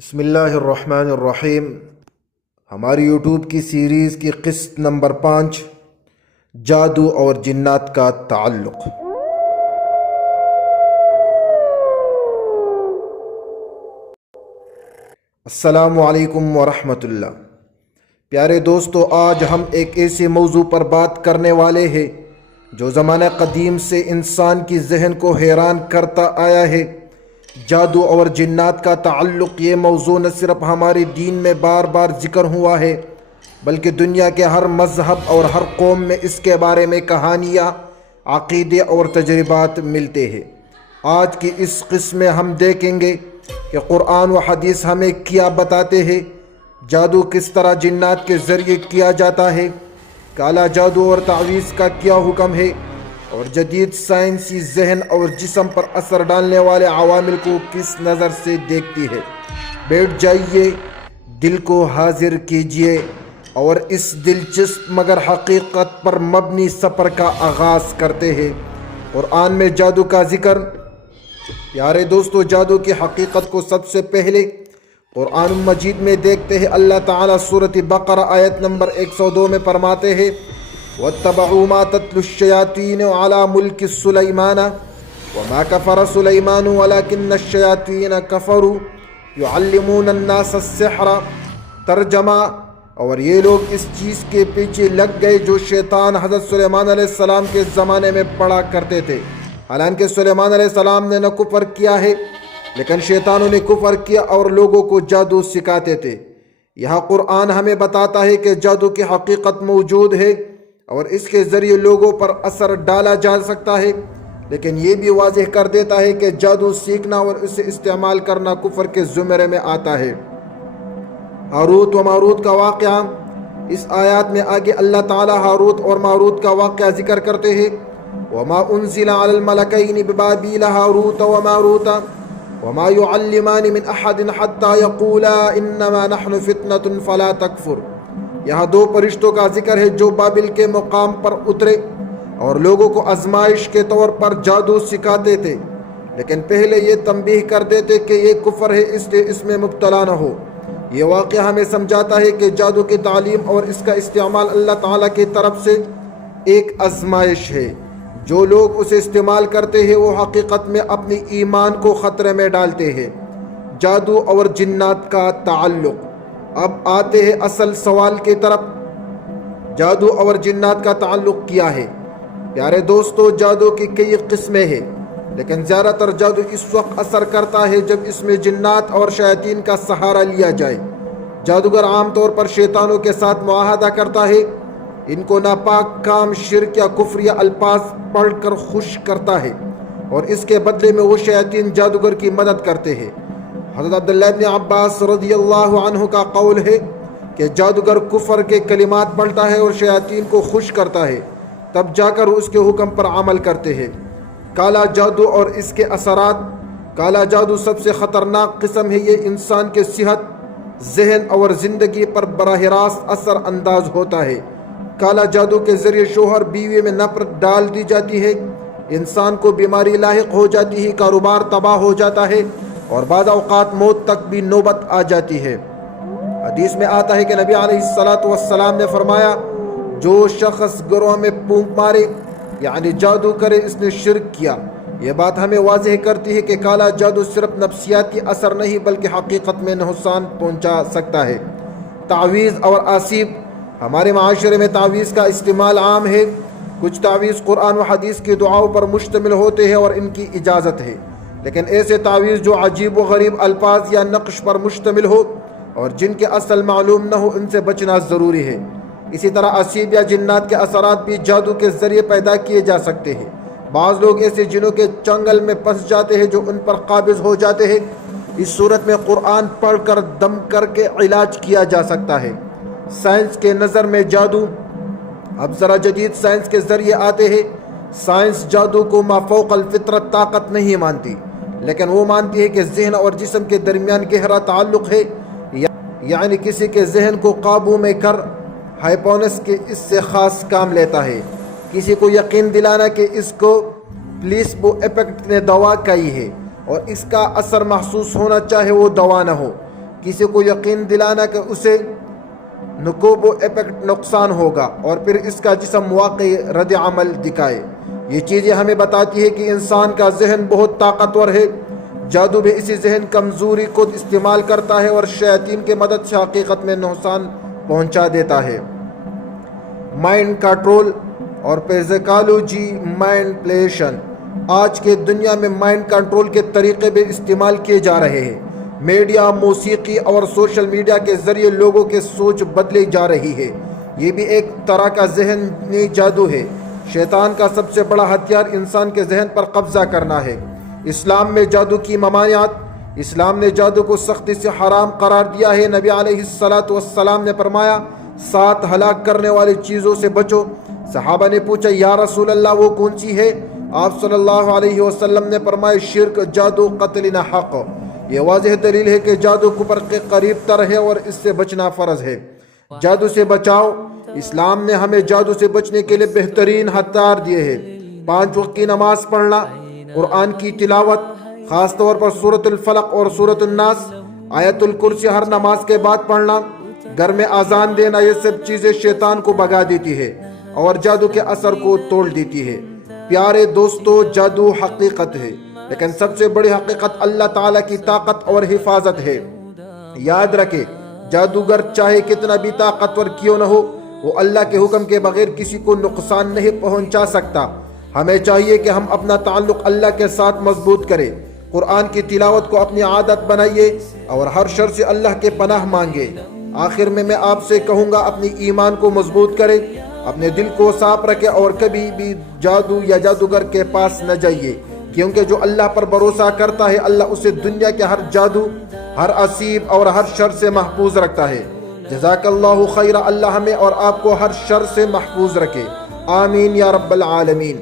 بسم اللہ الرحمن الرحیم۔ ہماری یوٹیوب کی سیریز کی قسط نمبر 5، جادو اور جنات کا تعلق۔ السلام علیکم ورحمۃ اللہ۔ پیارے دوستو، آج ہم ایک ایسے موضوع پر بات کرنے والے ہیں جو زمانہ قدیم سے انسان کی ذہن کو حیران کرتا آیا ہے۔ جادو اور جنات کا تعلق۔ یہ موضوع نہ صرف ہمارے دین میں بار بار ذکر ہوا ہے بلکہ دنیا کے ہر مذہب اور ہر قوم میں اس کے بارے میں کہانیاں، عقیدے اور تجربات ملتے ہیں۔ آج کی اس قسم میں ہم دیکھیں گے کہ قرآن و حدیث ہمیں کیا بتاتے ہیں، جادو کس طرح جنات کے ذریعے کیا جاتا ہے، کالا جادو اور تعویذ کا کیا حکم ہے، اور جدید سائنسی ذہن اور جسم پر اثر ڈالنے والے عوامل کو کس نظر سے دیکھتی ہے۔ بیٹھ جائیے، دل کو حاضر کیجیے اور اس دلچسپ مگر حقیقت پر مبنی سفر کا آغاز کرتے ہیں۔ قرآن میں جادو کا ذکر۔ پیارے دوستو، جادو کی حقیقت کو سب سے پہلے قرآن مجید میں دیکھتے ہیں۔ اللہ تعالیٰ سورۃ بقرہ آیت نمبر 102 میں فرماتے ہیں، وَاتَّبَعُوا مَا تَتْلُو الشَّيَاطِينُ عَلَى مُلْكِ سُلَيْمَانَ وَمَا كَفَرَ سُلَيْمَانُ وَلَكِنَّ الشَّيَاطِينَ كَفَرُوا يُعَلِّمُونَ النَّاسَ السِّحْرَ۔ ترجمہ: اور یہ لوگ اس چیز کے پیچھے لگ گئے جو شیطان حضرت سلیمان علیہ السلام کے زمانے میں پڑھا کرتے تھے۔ حالانکہ سلیمان علیہ السلام نے نہ کفر کیا ہے، لیکن شیطانوں نے کفر کیا اور لوگوں کو جادو سکھاتے تھے۔ یہاں قرآن ہمیں بتاتا ہے کہ جادو کی حقیقت موجود ہے اور اس کے ذریعے لوگوں پر اثر ڈالا جا سکتا ہے، لیکن یہ بھی واضح کر دیتا ہے کہ جادو سیکھنا اور اسے استعمال کرنا کفر کے زمرے میں آتا ہے۔ ہاروت و ماروت کا واقعہ۔ اس آیات میں آگے اللہ تعالیٰ ہاروت اور ماروت کا واقعہ ذکر کرتے ہیں۔ وَمَا أُنزِلَ عَلَى الْمَلَكَيْنِ بِبَابِيلَ هَارُوتَ وَمَارُوتَ وَمَا يُعَلِّمَانِ مِنْ أَحَدٍ حَتَّى يَقُولَا إِنَّمَا نَحْنُ فِتْنَةٌ فَلَا تَكْفُرْ۔ یہاں دو فرشتوں کا ذکر ہے جو بابل کے مقام پر اترے اور لوگوں کو آزمائش کے طور پر جادو سکھاتے تھے، لیکن پہلے یہ تنبیہ کر دیتے کہ یہ کفر ہے، اس لیے اس میں مبتلا نہ ہو۔ یہ واقعہ ہمیں سمجھاتا ہے کہ جادو کی تعلیم اور اس کا استعمال اللہ تعالیٰ کی طرف سے ایک آزمائش ہے۔ جو لوگ اسے استعمال کرتے ہیں وہ حقیقت میں اپنی ایمان کو خطرے میں ڈالتے ہیں۔ جادو اور جنات کا تعلق۔ اب آتے ہیں اصل سوال کی طرف، جادو اور جنات کا تعلق کیا ہے؟ پیارے دوستو، جادو کی کئی قسمیں ہیں، لیکن زیادہ تر جادو اس وقت اثر کرتا ہے جب اس میں جنات اور شیاطین کا سہارا لیا جائے۔ جادوگر عام طور پر شیطانوں کے ساتھ معاہدہ کرتا ہے، ان کو ناپاک کام، شرک یا کفر یا الفاظ پڑھ کر خوش کرتا ہے، اور اس کے بدلے میں وہ شیاطین جادوگر کی مدد کرتے ہیں۔ حضرت عبداللہ ابن عباس رضی اللہ عنہ کا قول ہے کہ جادوگر کفر کے کلمات پڑھتا ہے اور شیاطین کو خوش کرتا ہے، تب جا کر اس کے حکم پر عمل کرتے ہیں۔ کالا جادو اور اس کے اثرات۔ کالا جادو سب سے خطرناک قسم ہے۔ یہ انسان کے صحت، ذہن اور زندگی پر براہ راست اثر انداز ہوتا ہے۔ کالا جادو کے ذریعے شوہر بیوی میں نفرت ڈال دی جاتی ہے، انسان کو بیماری لاحق ہو جاتی ہے، کاروبار تباہ ہو جاتا ہے اور بعض اوقات موت تک بھی نوبت آ جاتی ہے۔ حدیث میں آتا ہے کہ نبی علیہ السلام نے فرمایا، جو شخص گروہ میں پھونک مارے یعنی جادو کرے، اس نے شرک کیا۔ یہ بات ہمیں واضح کرتی ہے کہ کالا جادو صرف نفسیاتی اثر نہیں بلکہ حقیقت میں نقصان پہنچا سکتا ہے۔ تعویذ اور آسیب۔ ہمارے معاشرے میں تعویذ کا استعمال عام ہے۔ کچھ تعویذ قرآن و حدیث کی دعاؤں پر مشتمل ہوتے ہیں اور ان کی اجازت ہے، لیکن ایسے تعویذ جو عجیب و غریب الفاظ یا نقش پر مشتمل ہو اور جن کے اصل معلوم نہ ہو، ان سے بچنا ضروری ہے۔ اسی طرح آسیب یا جنات کے اثرات بھی جادو کے ذریعے پیدا کیے جا سکتے ہیں۔ بعض لوگ ایسے جنوں کے چنگل میں پھنس جاتے ہیں جو ان پر قابض ہو جاتے ہیں۔ اس صورت میں قرآن پڑھ کر دم کر کے علاج کیا جا سکتا ہے۔ سائنس کے نظر میں جادو۔ اب ذرا جدید سائنس کے ذریعے آتے ہیں۔ سائنس جادو کو مافوق الفطرت طاقت نہیں مانتی، لیکن وہ مانتی ہے کہ ذہن اور جسم کے درمیان گہرا تعلق ہے، یعنی کسی کے ذہن کو قابو میں کر ہائپونس کے اس سے خاص کام لیتا ہے۔ کسی کو یقین دلانا کہ اس کو پلیسبو ایفیکٹ نے دوا کی ہے اور اس کا اثر محسوس ہونا چاہے وہ دوا نہ ہو۔ کسی کو یقین دلانا کہ اسے نکوب و ایفیکٹ نقصان ہوگا اور پھر اس کا جسم واقعی رد عمل دکھائے۔ یہ چیزیں ہمیں بتاتی ہے کہ انسان کا ذہن بہت طاقتور ہے۔ جادو بھی اسی ذہن کمزوری کو استعمال کرتا ہے اور شیاطین کے مدد سے حقیقت میں نقصان پہنچا دیتا ہے۔ مائنڈ کنٹرول اور فزیکالوجی مینپولیشن۔ آج کے دنیا میں مائنڈ کنٹرول کے طریقے بھی استعمال کیے جا رہے ہیں۔ میڈیا، موسیقی اور سوشل میڈیا کے ذریعے لوگوں کی سوچ بدلی جا رہی ہے۔ یہ بھی ایک طرح کا ذہنی جادو ہے۔ شیطان کا سب سے بڑا ہتھیار انسان کے ذہن پر قبضہ کرنا ہے۔ اسلام میں جادو کی ممانعت۔ اسلام نے جادو کو سختی سے حرام قرار دیا ہے۔ نبی علیہ السلام نے فرمایا 7 ہلاک کرنے والی چیزوں سے بچو۔ صحابہ نے پوچھا یا رسول اللہ وہ کون سی ہے؟ آپ صلی اللہ علیہ وسلم نے فرمایا شرک، جادو، قتل حق۔ یہ واضح دلیل ہے کہ جادو کفر کے قریب تر ہے اور اس سے بچنا فرض ہے۔ جادو سے بچاؤ۔ اسلام نے ہمیں جادو سے بچنے کے لیے بہترین ہتھیار دیے ہیں۔ 5 وقت کی نماز پڑھنا، قرآن کی تلاوت، خاص طور پر سورۃ الفلق اور سورۃ الناس، آیت الکرسی ہر نماز کے بعد پڑھنا، گھر میں اذان دینا، یہ سب چیزیں شیطان کو بھگا دیتی ہے اور جادو کے اثر کو توڑ دیتی ہے۔ پیارے دوستو، جادو حقیقت ہے، لیکن سب سے بڑی حقیقت اللہ تعالیٰ کی طاقت اور حفاظت ہے۔ یاد رکھے، جادوگر چاہے کتنا بھی طاقتور کیوں نہ ہو، وہ اللہ کے حکم کے بغیر کسی کو نقصان نہیں پہنچا سکتا۔ ہمیں چاہیے کہ ہم اپنا تعلق اللہ کے ساتھ مضبوط کریں، قرآن کی تلاوت کو اپنی عادت بنائیے اور ہر شر سے اللہ کے پناہ مانگے۔ آخر میں آپ سے کہوں گا اپنی ایمان کو مضبوط کریں، اپنے دل کو صاف رکھیں اور کبھی بھی جادو یا جادوگر کے پاس نہ جائیے، کیونکہ جو اللہ پر بھروسہ کرتا ہے اللہ اسے دنیا کے ہر جادو، ہر عصیب اور ہر شر سے محفوظ رکھتا ہے۔ جزاک اللہ خیر۔ اللہ ہمیں اور آپ کو ہر شر سے محفوظ رکھے، آمین یا رب العالمین۔